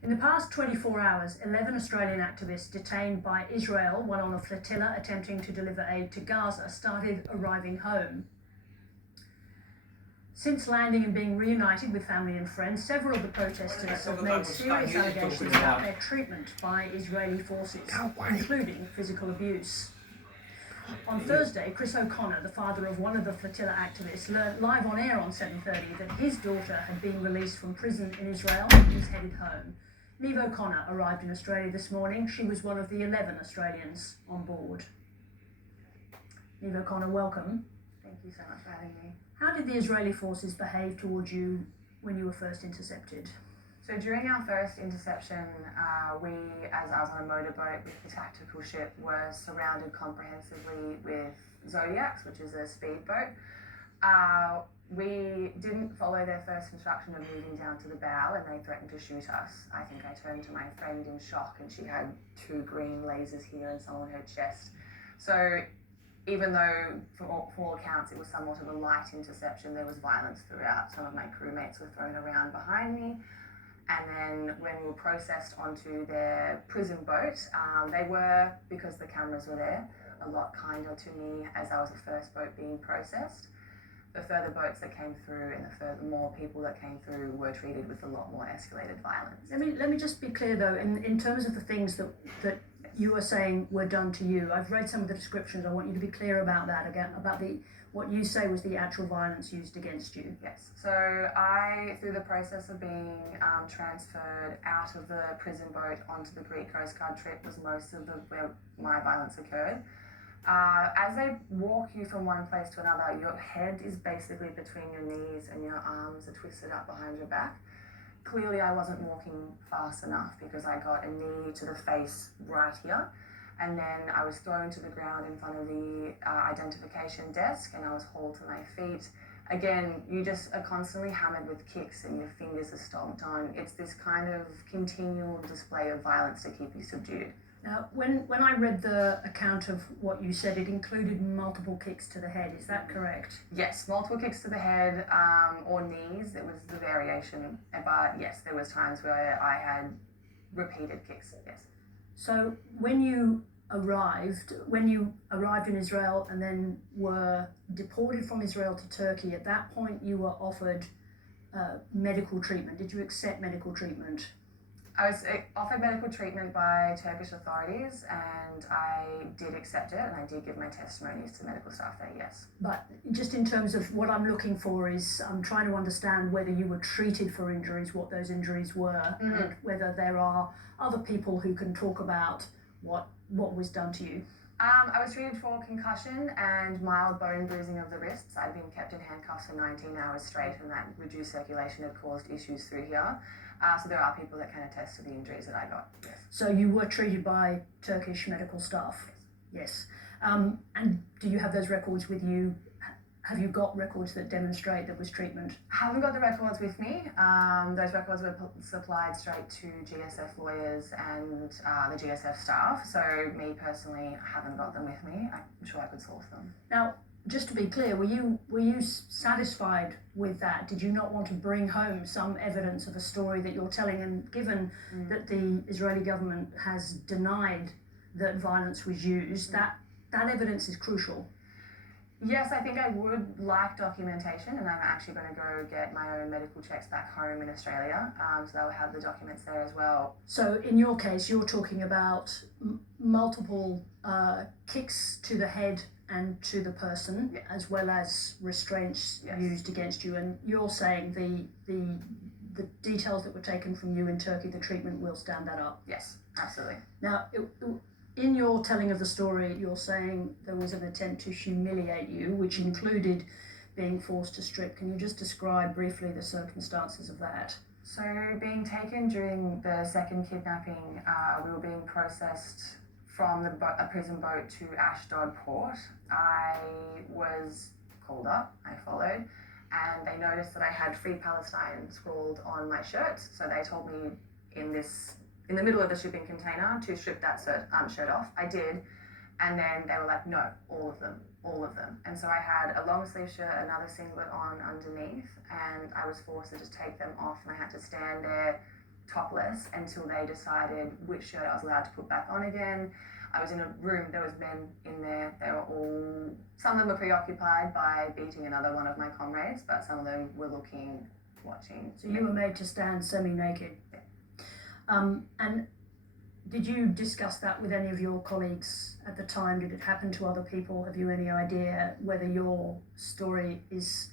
In the past 24 hours, 11 Australian activists detained by Israel while on a flotilla attempting to deliver aid to Gaza started arriving home. Since landing and being reunited with family and friends, several of the protesters have made serious allegations about their treatment by Israeli forces, including physical abuse. On Thursday, Chris O'Connor, the father of one of the flotilla activists, learned live on air on 7:30 that his daughter had been released from prison in Israel and is headed home. Neve O'Connor arrived in Australia this morning. She was one of the 11 Australians on board. Neve O'Connor, welcome. Thank you so much for having me. How did the Israeli forces behave towards you when you were first intercepted? So during our first interception, we, as I was on a motorboat with the tactical ship, were surrounded comprehensively with Zodiacs, which is a speedboat. We didn't follow their first instruction of moving down to the bow, and they threatened to shoot us. I think I turned to my friend in shock, and she had 2 green lasers here and some on her chest. So even though, from all accounts, it was somewhat of a light interception, there was violence throughout. Some of my crewmates were thrown around behind me. And then when we were processed onto their prison boat, they were, because the cameras were there, a lot kinder to me as I was the first boat being processed. The further boats that came through and the further more people that came through were treated with a lot more escalated violence. Let me just be clear though, in terms of the things that you were saying were done to you. I've read some of the descriptions. I want you to be clear about that again, about what you say was the actual violence used against you. Yes. So I, through the process of being transferred out of the prison boat onto the Greek Coast Guard trip, was most of where my violence occurred. As they walk you from one place to another, your head is basically between your knees and your arms are twisted up behind your back. Clearly I wasn't walking fast enough because I got a knee to the face right here, and then I was thrown to the ground in front of the identification desk and I was hauled to my feet. Again, you just are constantly hammered with kicks and your fingers are stomped on. It's this kind of continual display of violence to keep you subdued. Now, when I read the account of what you said, it included multiple kicks to the head. Is that correct? Yes, multiple kicks to the head or knees. It was the variation. But yes, there was times where I had repeated kicks, yes. So when you arrived in Israel and then were deported from Israel to Turkey, at that point you were offered medical treatment. Did you accept medical treatment? I was offered medical treatment by Turkish authorities and I did accept it and I did give my testimonies to medical staff there, yes. But just in terms of what I'm looking for is I'm trying to understand whether you were treated for injuries, what those injuries were, and whether there are other people who can talk about what was done to you. I was treated for concussion and mild bone bruising of the wrists. I'd been kept in handcuffs for 19 hours straight and that reduced circulation had caused issues through here. So there are people that can attest to the injuries that I got, yes. So you were treated by Turkish medical staff? Yes. And do you have those records with you? Have you got records that demonstrate that was treatment? I haven't got the records with me. Those records were supplied straight to GSF lawyers and the GSF staff. So me personally, I haven't got them with me. I'm sure I could source them. Now, just to be clear, were you satisfied with that? Did you not want to bring home some evidence of a story that you're telling? And given that the Israeli government has denied that violence was used, that evidence is crucial. Yes, I think I would like documentation, and I'm actually going to go get my own medical checks back home in Australia, so they'll have the documents there as well. So in your case, you're talking about multiple kicks to the head and to the person, as well as restraints used against you, and you're saying the details that were taken from you in Turkey, the treatment will stand that up? Yes, absolutely. Now, in your telling of the story, you're saying there was an attempt to humiliate you, which included being forced to strip. Can you just describe briefly the circumstances of that? So being taken during the second kidnapping, we were being processed from a prison boat to Ashdod port. I was called up, I followed, and they noticed that I had Free Palestine scrawled on my shirt, so they told me in the middle of the shipping container to strip that shirt off. I did, and then they were like, no, all of them. And so I had a long sleeve shirt, another singlet on underneath, and I was forced to just take them off, and I had to stand there topless until they decided which shirt I was allowed to put back on again. I was in a room, there was men in there, they were all, some of them were preoccupied by beating another one of my comrades, but some of them were looking, watching. So you were made to stand semi-naked? Yeah. And did you discuss that with any of your colleagues at the time? Did it happen to other people? Have you any idea whether your story is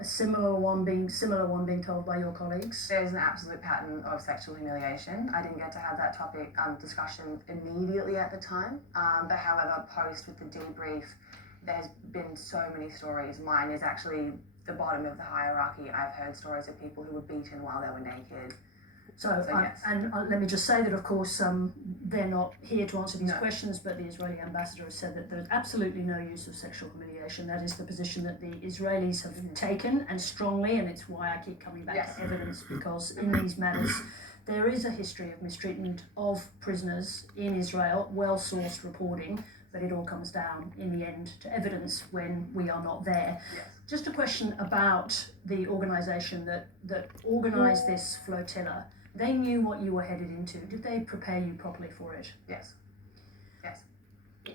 a similar one being told by your colleagues? There's an absolute pattern of sexual humiliation. I didn't get to have that topic discussion immediately at the time, but however, post with the debrief, there's been so many stories. Mine is actually the bottom of the hierarchy. I've heard stories of people who were beaten while they were naked. Yes. Let me just say that, of course, they're not here to answer these questions, but the Israeli ambassador has said that there's absolutely no use of sexual humiliation. That is the position that the Israelis have taken, and strongly, and it's why I keep coming back to evidence, because in these matters, there is a history of mistreatment of prisoners in Israel, well-sourced reporting, but it all comes down in the end to evidence when we are not there. Yes. Just a question about the organisation that organised this flotilla. They knew what you were headed into. Did they prepare you properly for it? Yes. Yes.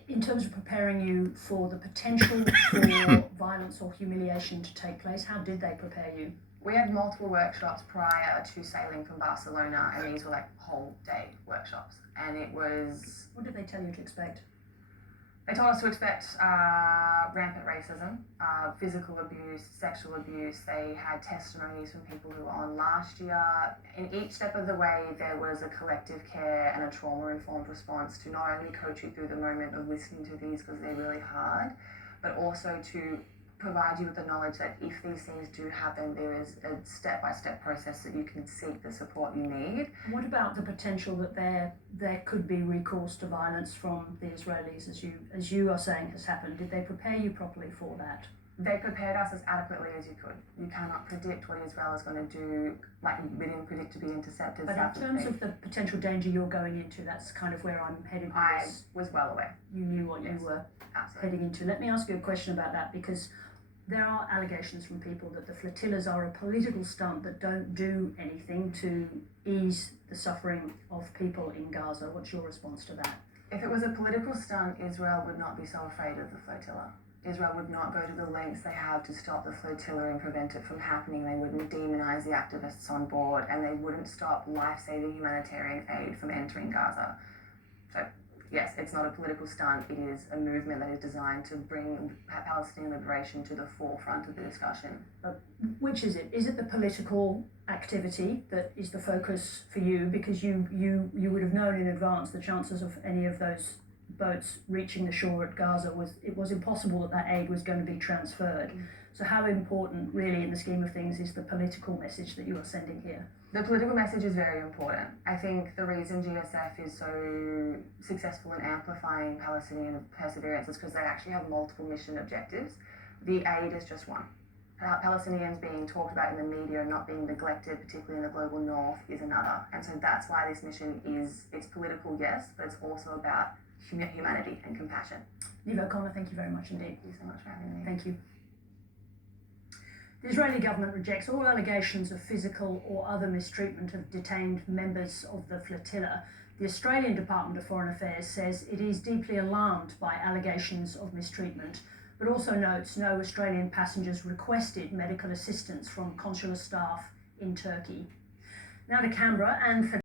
In terms of preparing you for the potential for violence or humiliation to take place, how did they prepare you? We had multiple workshops prior to sailing from Barcelona, and these were like whole day workshops. And it was... What did they tell you to expect? They told us to expect rampant racism, physical abuse, sexual abuse. They had testimonies from people who were on last year. In each step of the way, there was a collective care and a trauma-informed response to not only coach you through the moment of listening to these because they're really hard, but also to provide you with the knowledge that if these things do happen, there is a step-by-step process that you can seek the support you need. What about the potential that there could be recourse to violence from the Israelis, as you are saying has happened? Did they prepare you properly for that? They prepared us as adequately as you could. You cannot predict what Israel is going to do, like we didn't predict to be intercepted. But in terms of the potential danger you're going into, that's kind of where I'm headed with I this. was well aware. You knew what you were heading into. Let me ask you a question about that, because there are allegations from people that the flotillas are a political stunt that don't do anything to ease the suffering of people in Gaza. What's your response to that? If it was a political stunt, Israel would not be so afraid of the flotilla. Israel would not go to the lengths they have to stop the flotilla and prevent it from happening. They wouldn't demonize the activists on board, and they wouldn't stop life-saving humanitarian aid from entering Gaza. So, yes, it's not a political stunt. It is a movement that is designed to bring Palestinian liberation to the forefront of the discussion. Which is it? Is it the political activity that is the focus for you? Because you would have known in advance the chances of any of those boats reaching the shore at Gaza was impossible that aid was going to be transferred. So how important, really, in the scheme of things, is the political message that you are sending here? The political message is very important. I think the reason GSF is so successful in amplifying Palestinian perseverance is because they actually have multiple mission objectives. The aid is just one. Palestinians being talked about in the media and not being neglected, particularly in the global north, is another. And so that's why this mission it's political, yes, but it's also about humanity and compassion. Neve O'Connor, thank you very much indeed. Thank you so much for having me. Thank you. The Israeli government rejects all allegations of physical or other mistreatment of detained members of the flotilla. The Australian Department of Foreign Affairs says it is deeply alarmed by allegations of mistreatment, but also notes no Australian passengers requested medical assistance from consular staff in Turkey. Now to Canberra, and for